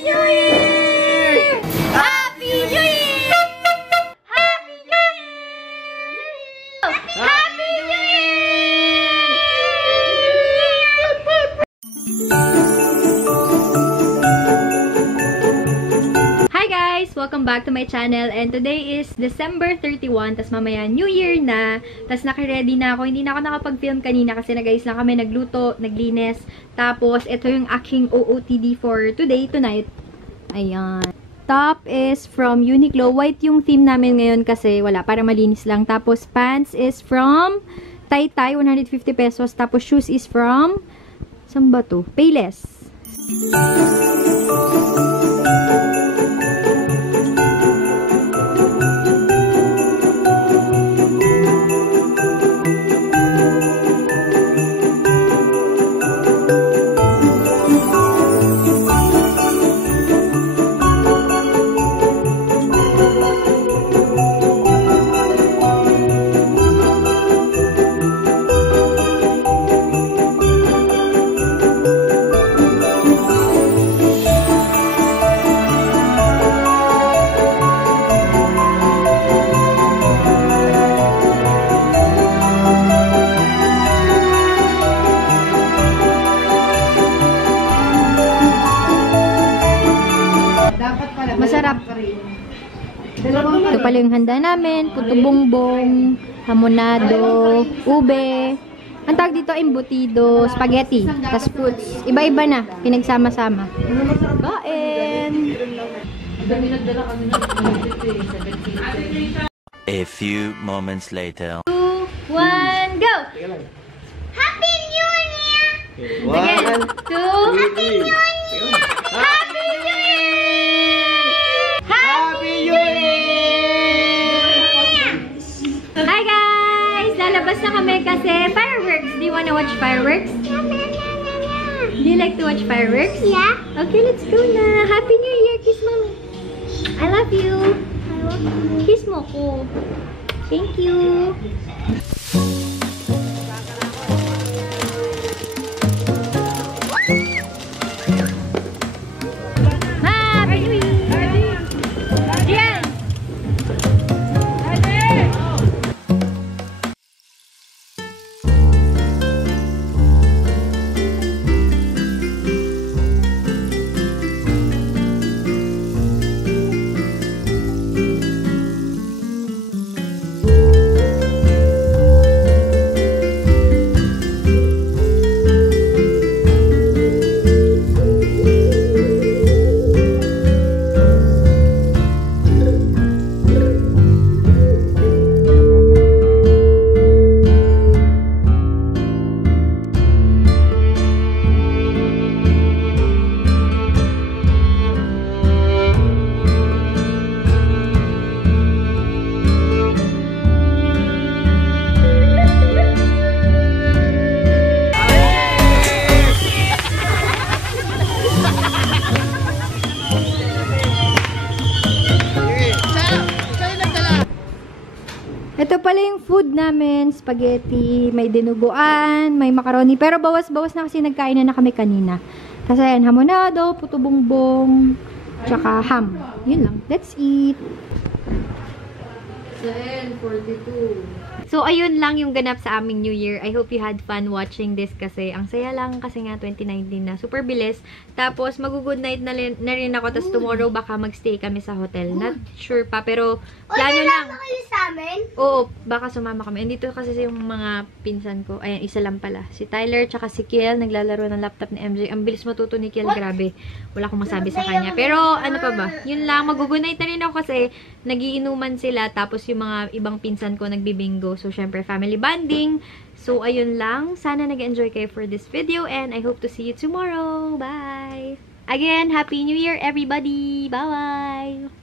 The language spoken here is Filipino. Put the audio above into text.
New Year! Happy New Year! Happy New Year! Happy New Year! Hi guys! Welcome back to my channel, and today is December 31, tas mamaya New Year na, tas naka-ready na ako. Hindi na ako nakapag-film kanina kasi nag-ayos lang kami, nagluto, naglinis, tapos ito yung aking OOTD for tonight. Ayan. Top is from Uniqlo. White yung theme namin ngayon kasi wala, para malinis lang. Tapos pants is from Taytay, 150 pesos. Tapos shoes is from, saan ba to? Payless. Masarap. Ito pala yung handa namin. Puto bongbong, hamonado, ube. Ang tawag dito, embutido, spaghetti, tas fruits. Iba-iba na. Pinagsama-sama. Kain! A few moments later. 2, 1, go! Happy New Year! Again. 2, Happy New Year! Happy New Year! Happy New Year! Hi guys! Lalabas na kami kasi fireworks. Do you wanna watch fireworks? Do you like to watch fireworks? Yeah. Okay, let's go na. Happy New Year! Kiss mommy. I love you. I love you. Kiss mo ko. Thank you. Ito pala yung food namin, spaghetti, may dinuguan, may macaroni. Pero bawas-bawas na kasi nagkain na kami kanina. Kasi ayan, hamonado, puto bongbong, tsaka ham. Yun lang. Let's eat! 42. So, ayun lang yung ganap sa aming New Year. I hope you had fun watching this kasi ang saya lang kasi nga 2019 na. Super bilis. Tapos, mag-good night na rin ako. Tapos, tomorrow baka magstay kami sa hotel. Not sure pa, pero plano lang. Kayo sa amin? Oo, baka sumama kami. Andito kasi yung mga pinsan ko. Ayan, isa lang pala. Si Tyler, tsaka si Kiel, naglalaro ng laptop ni MJ. Ang bilis matuto ni Kiel, grabe. Wala akong masabi sa kanya. Pero, ano pa ba? Yun lang, mag-good night na rin ako kasi nagiinuman sila. Tapos, yung mga ibang pinsan ko nagbibingo. So, syempre, family bonding. So, ayun lang. Sana nag-enjoy kayo for this video and I hope to see you tomorrow. Bye! Again, Happy New Year, everybody! Bye-bye!